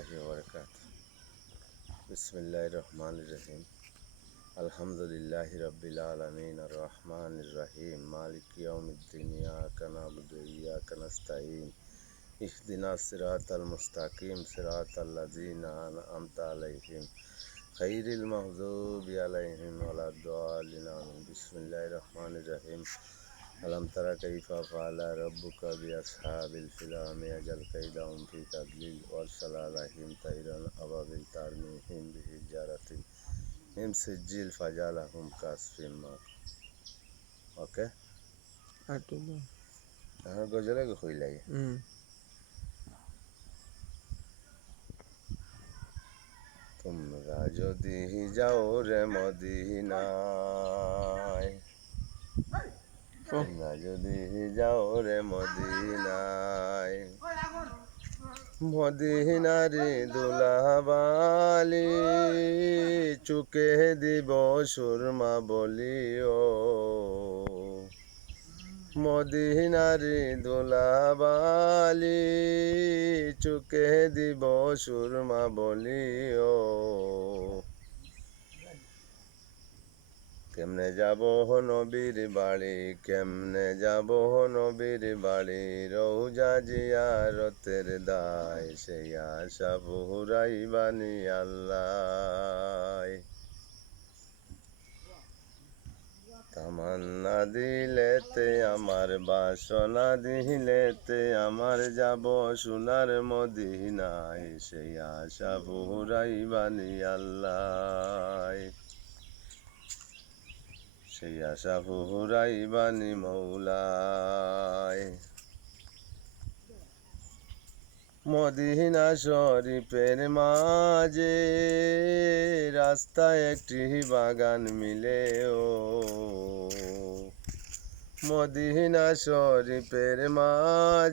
রহমতুল্লাহি ওয়া বারাকাতুহু। বিসমিল্লাহির রহমানির রহিম। আলহামদুলিল্লাহি রাব্বিল আলামিন আর রহমানির রহিম মালিকি ইয়াউমিদ্দিন ইয়াকা না'বুদু ওয়া ইয়াকা নাস্তাঈন ইহদিনাস সিরাতাল মুস্তাকিম সিরাতাল লাযিনা আন'আমতা আলাইহিম গায়রিল মাগযুবি আলাইহিম ওয়ালাদ-দাল্লিন আমিন। বিসমিল্লাহির রহমানির রহিম। আলম তারা কাইফা ফাআলা রাব্বুকা বিআসহাবিল ফিল আম ইয়াজআল কাইদাহুম ফি তাদলিল ওয়ারসালা আলাইহিম তায়রান আবাবিল তারমিহিম বিহিজারাতিন মিন সিজ্জিল ফাজালাহুম কাসফিন মাকুল। ওকে, এখন গজলে কইলাই তোমরা যদি যাও রে মদিনায়, তোমরা যদি যাও রে মদিনায়, মদিনারি দুলাবালি চুকে দিব সুরমা বলিও, মদিনারি দুলাবালি চুকে দিব সুরমা বলিও। কেমনে যাব নবীর বাড়ি, কেমনে যাব নবীর বাড়ি, রওজা জিয়ারতের দায় সেই আশা ফুরাইবানি আল্লাহ। তামান্না দিলেতে আমার, বাসনা দিলেতে আমার, যাব সোনার মদিনায় সেই আশা ফুরাইবানি আল্লাহ। সেই আশা ফুরাইবানি মৌলায়। মদিনা শরীফের মাঝে রাস্তায় একটি বাগান মিলে ও, মদিনা শরীফের মাঝে